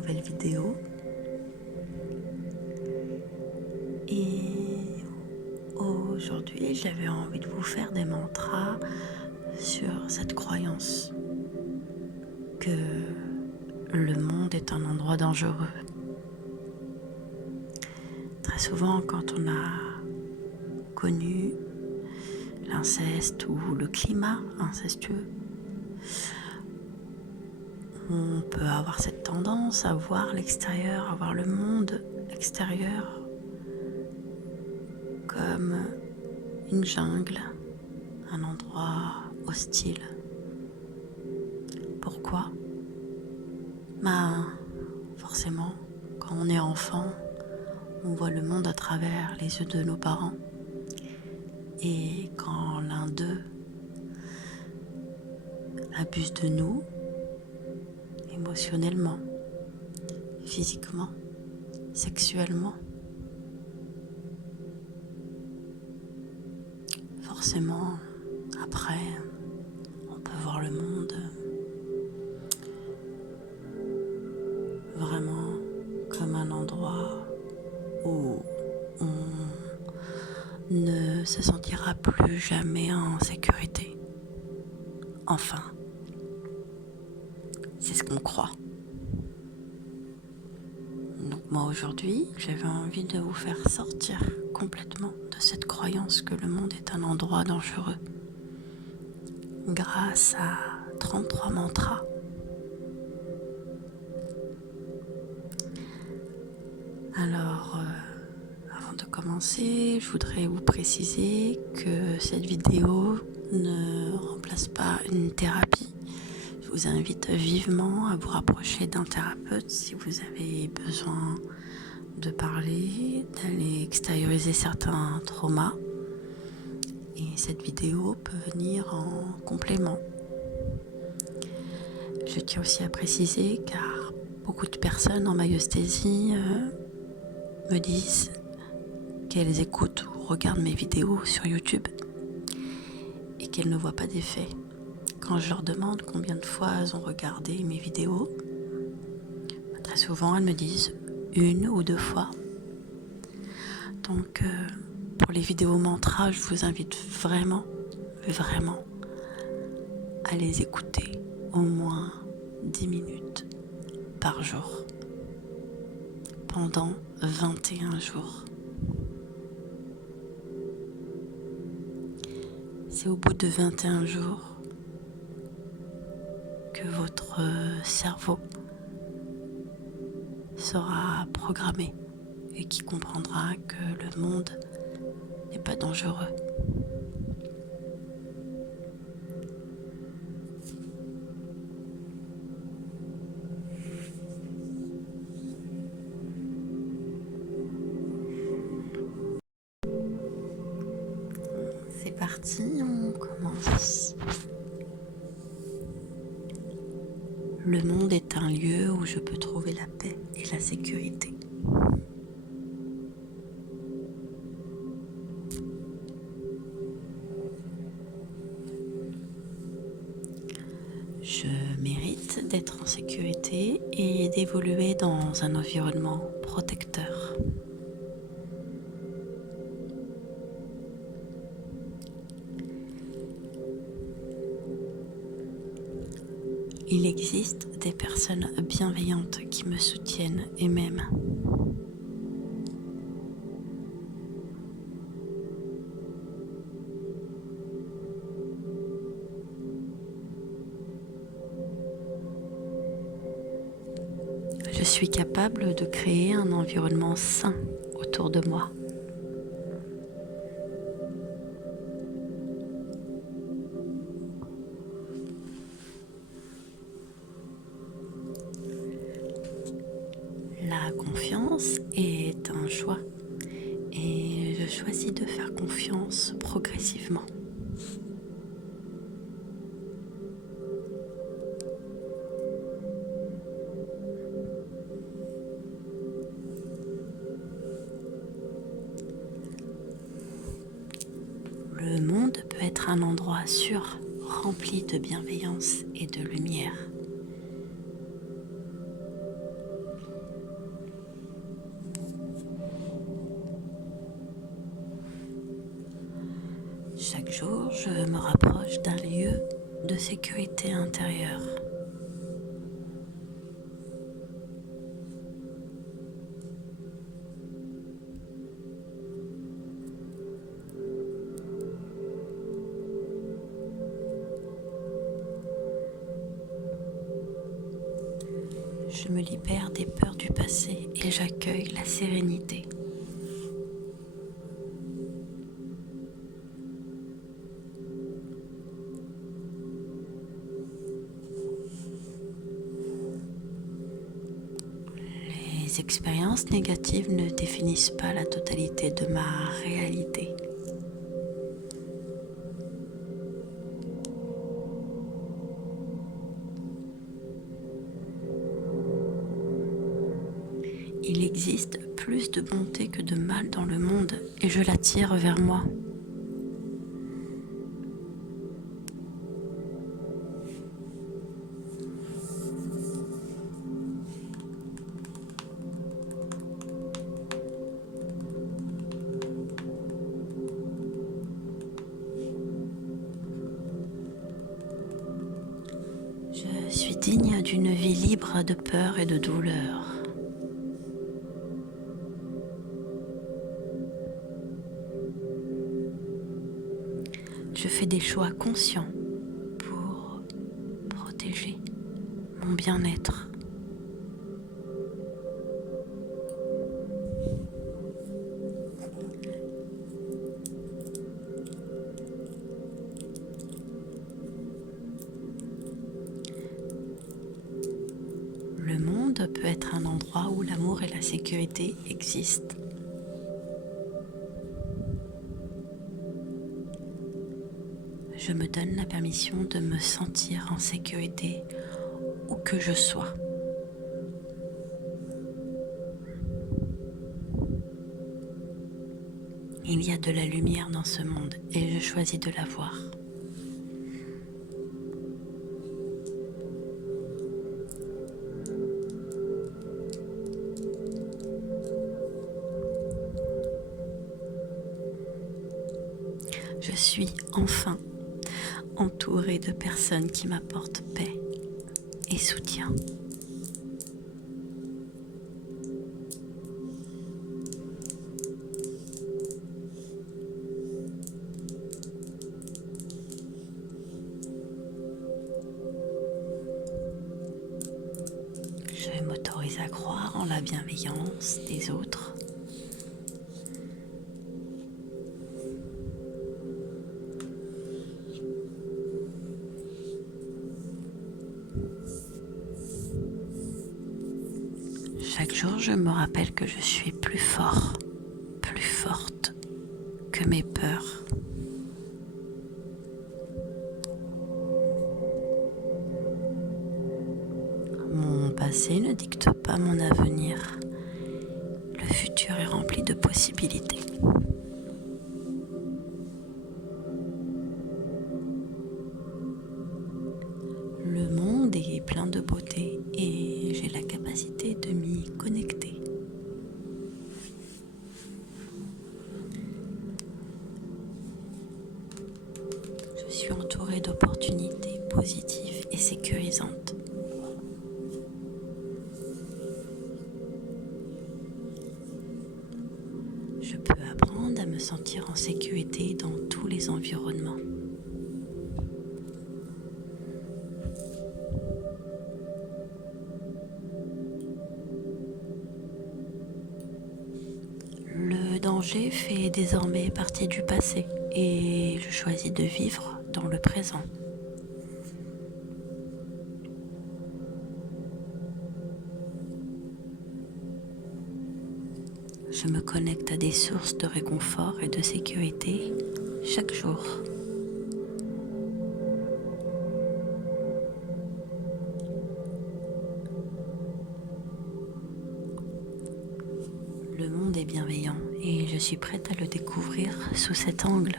nouvelle vidéo. Et aujourd'hui, j'avais envie de vous faire des mantras sur cette croyance que le monde est un endroit dangereux. Très souvent, quand on a connu l'inceste ou le climat incestueux, on peut avoir cette tendance à voir l'extérieur, à voir le monde extérieur comme une jungle, un endroit hostile. Pourquoi ? Forcément, quand on est enfant, on voit le monde à travers les yeux de nos parents. Et quand l'un d'eux abuse de nous, émotionnellement, physiquement, sexuellement, forcément, après, on peut voir le monde vraiment comme un endroit où on ne se sentira plus jamais en sécurité. Enfin, c'est ce qu'on croit. Donc moi aujourd'hui, j'avais envie de vous faire sortir complètement de cette croyance que le monde est un endroit dangereux grâce à 33 mantras. Alors, avant de commencer, je voudrais vous préciser que cette vidéo ne remplace pas une thérapie. Je vous invite vivement à vous rapprocher d'un thérapeute si vous avez besoin de parler, d'aller extérioriser certains traumas. Et cette vidéo peut venir en complément. Je tiens aussi à préciser, car beaucoup de personnes en maïeusthésie me disent qu'elles écoutent ou regardent mes vidéos sur YouTube et qu'elles ne voient pas d'effet. Quand je leur demande combien de fois elles ont regardé mes vidéos, très souvent elles me disent 1 ou 2 fois. Donc pour les vidéos mantras, je vous invite vraiment à les écouter au moins 10 minutes par jour pendant 21 jours. C'est au bout de 21 jours que votre cerveau sera programmé et qui comprendra que le monde n'est pas dangereux. C'est parti, on commence. Le monde est un lieu où je peux trouver la paix et la sécurité. Je mérite d'être en sécurité et d'évoluer dans un environnement protecteur. Il existe des personnes bienveillantes qui me soutiennent et m'aiment. Je suis capable de créer un environnement sain autour de moi. La confiance est un choix et je choisis de faire confiance progressivement. Le monde peut être un endroit sûr, rempli de bienveillance et de lumière. Chaque jour, je me rapproche d'un lieu de sécurité intérieure. Je me libère des peurs du passé et j'accueille la sérénité. Les expériences négatives ne définissent pas la totalité de ma réalité. Il existe plus de bonté que de mal dans le monde et je l'attire vers moi. Je suis digne d'une vie libre de peur et de douleur. Je fais des choix conscients pour protéger mon bien-être. Le monde peut être un endroit où l'amour et la sécurité existent. Je me donne la permission de me sentir en sécurité où que je sois. Il y a de la lumière dans ce monde et je choisis de la voir. Je suis enfin entourée de personnes qui m'apportent paix et soutien. Je m'autorise à croire en la bienveillance des autres. Chaque jour, je me rappelle que je suis plus fort, plus forte que mes peurs. Mon passé ne dicte pas mon avenir. Le futur est rempli de possibilités. Le monde est plein de beauté et j'ai la capacité de m'y connecter. Je suis entourée d'opportunités positives et sécurisantes. Je peux apprendre à me sentir en sécurité dans tous les environnements. Le danger fait désormais partie du passé et je choisis de vivre dans le présent. Je me connecte à des sources de réconfort et de sécurité chaque jour. Le monde est bienveillant et je suis prête à le découvrir sous cet angle.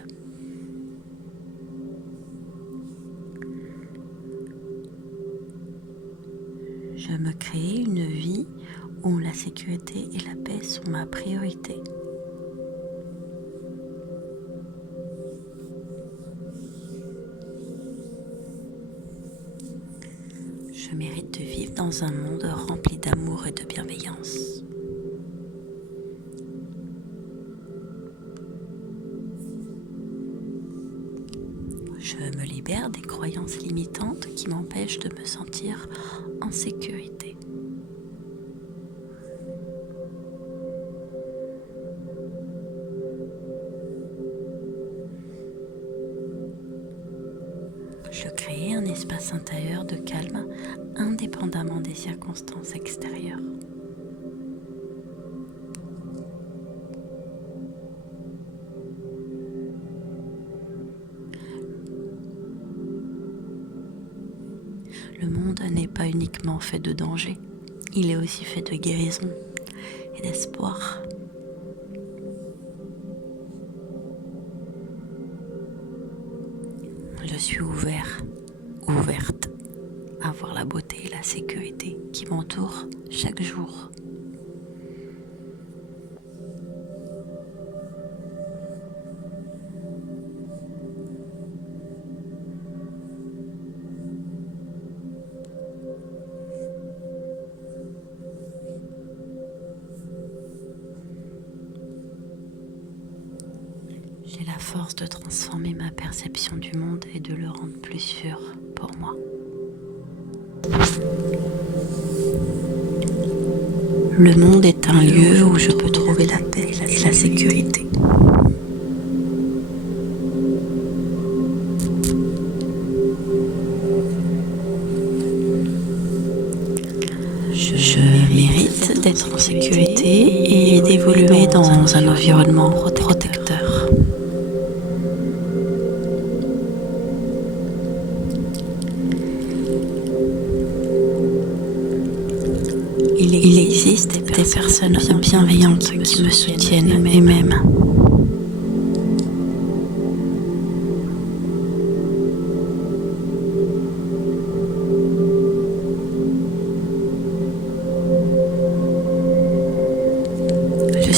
Je me crée une vie où la sécurité et la paix sont ma priorité. de vivre dans un monde rempli d'amour et de bienveillance. Je me libère des croyances limitantes qui m'empêchent de me sentir en sécurité. Je crée un espace intérieur de calme indépendamment des circonstances extérieures. Le monde n'est pas uniquement fait de danger, il est aussi fait de guérison et d'espoir. Je suis ouverte à voir la beauté et la sécurité qui m'entourent chaque jour. J'ai la force de transformer ma perception du monde et de le rendre plus sûr pour moi. Le monde est un lieu où je peux trouver la paix et la sécurité. Je mérite d'être en sécurité et d'évoluer dans un environnement protecteur. Il existe des personnes bienveillantes qui me soutiennent et m'aiment.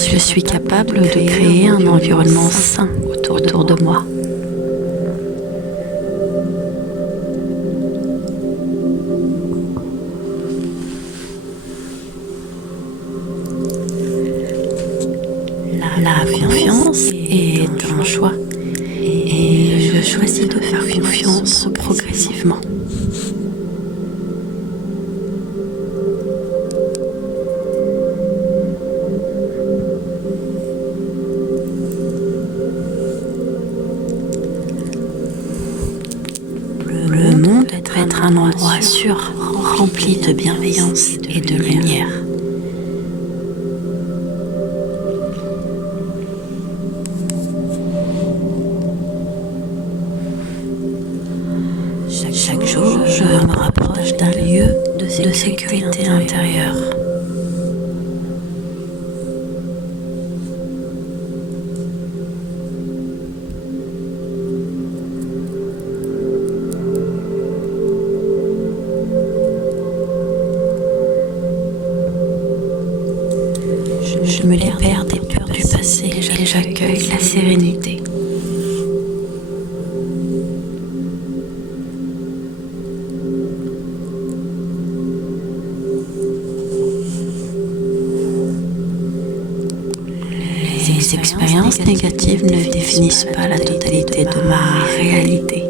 Je suis capable de créer un environnement sain autour de moi. La confiance est un choix et je choisis de faire confiance progressivement. Le monde doit être un endroit sûr, rempli de bienveillance et de lumière. Chaque jour, je me rapproche d'un lieu de sécurité intérieure. Je me libère des peurs du passé et j'accueille la sérénité. Les expériences négatives ne définissent pas la totalité de ma réalité.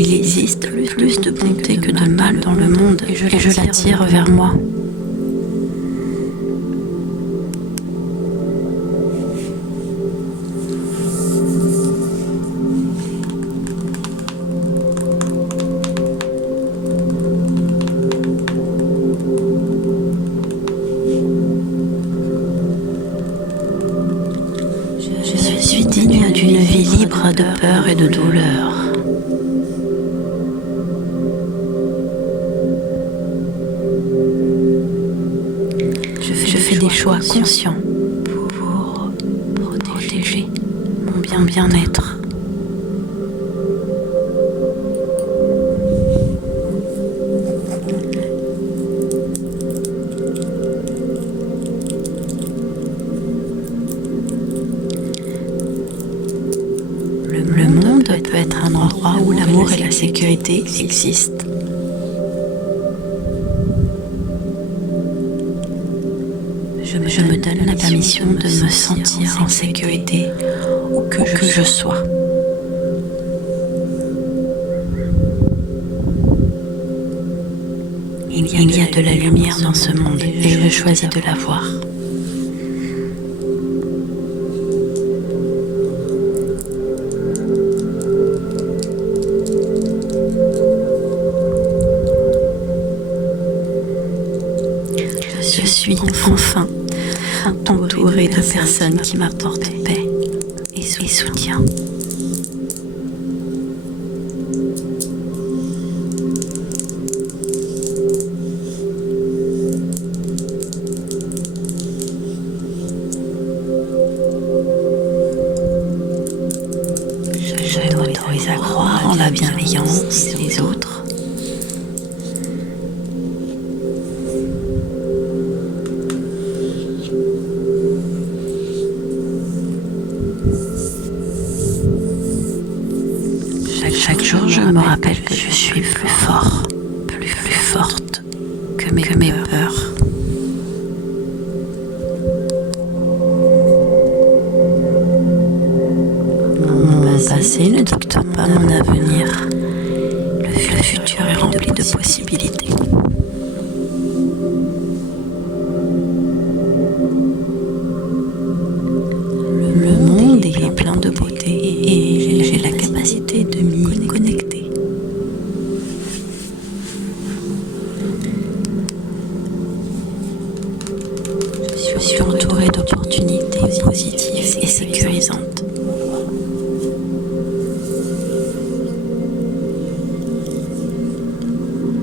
Il existe plus de bonté que de mal dans le monde et je l'attire vers moi. Je suis digne d'une vie libre de peur et de douleur. Je fais des choix conscients pour protéger mon bien-être. peut être un endroit où l'amour et la sécurité existent. Je me donne la permission de me sentir en sécurité où que je sois. Il y a de la lumière dans ce monde et je choisis de la voir. Je suis enfin entourée de personnes qui m'apportent paix et soutien. Je m'autorise à croire en la bienveillance des autres. Chaque jour, je me rappelle que je suis plus fort, plus forte que mes peurs. Mon passé ne dicte pas mon avenir. Le futur est rempli de possibilités. Le monde est plein de beauté et j'ai la capacité de m'y connecter. Je suis entourée d'opportunités positives et sécurisantes.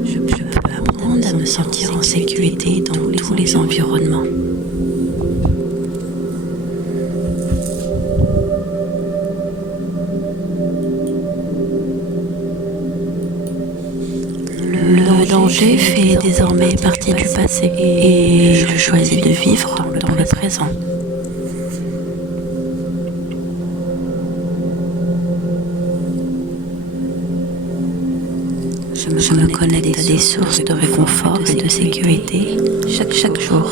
Je peux apprendre à me sentir en sécurité dans tous les environnements. Le danger fait désormais partie du passé et je choisis de vivre dans le présent. Je me connecte à des sources de réconfort et de sécurité chaque jour.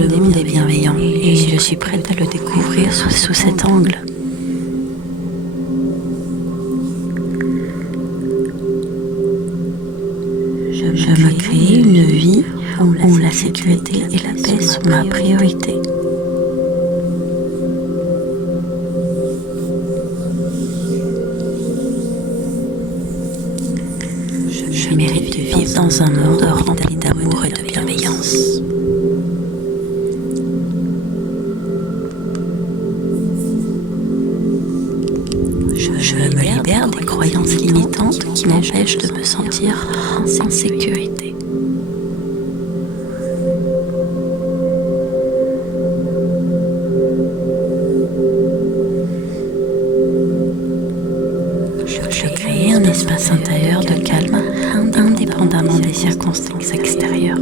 Le monde est bienveillant et je suis prête à le découvrir sous cet angle. Je veux créer une vie où la sécurité et la paix sont ma priorité. Je mérite de vivre dans un monde rempli d'amour et de bienveillance. Je me libère des croyances limitantes qui m'empêchent de me sentir en sécurité. Je crée un espace intérieur de calme indépendamment des circonstances extérieures.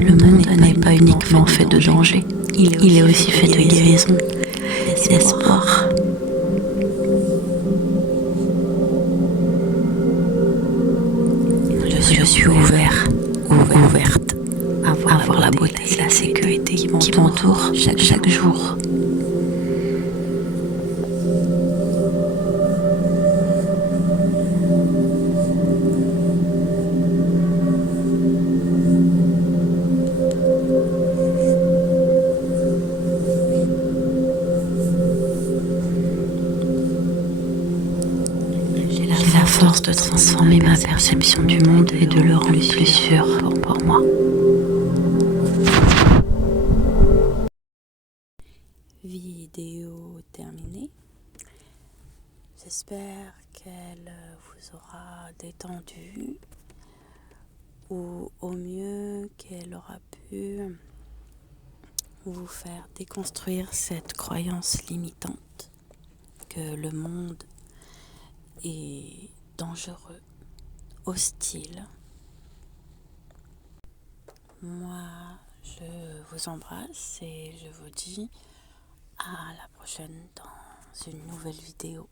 Le monde n'est pas uniquement fait de danger, il est aussi fait de guérison et d'espoir. Je suis ouverte à voir la beauté et la sécurité qui m'entourent chaque jour. J'ai la force de transformer ma perception du monde et de le rendre plus sûr pour moi. Vidéo terminée. J'espère qu'elle vous aura détendu ou au mieux qu'elle aura pu vous faire déconstruire cette croyance limitante que le monde est dangereux, hostile. Moi, je vous embrasse et je vous dis à la prochaine dans une nouvelle vidéo.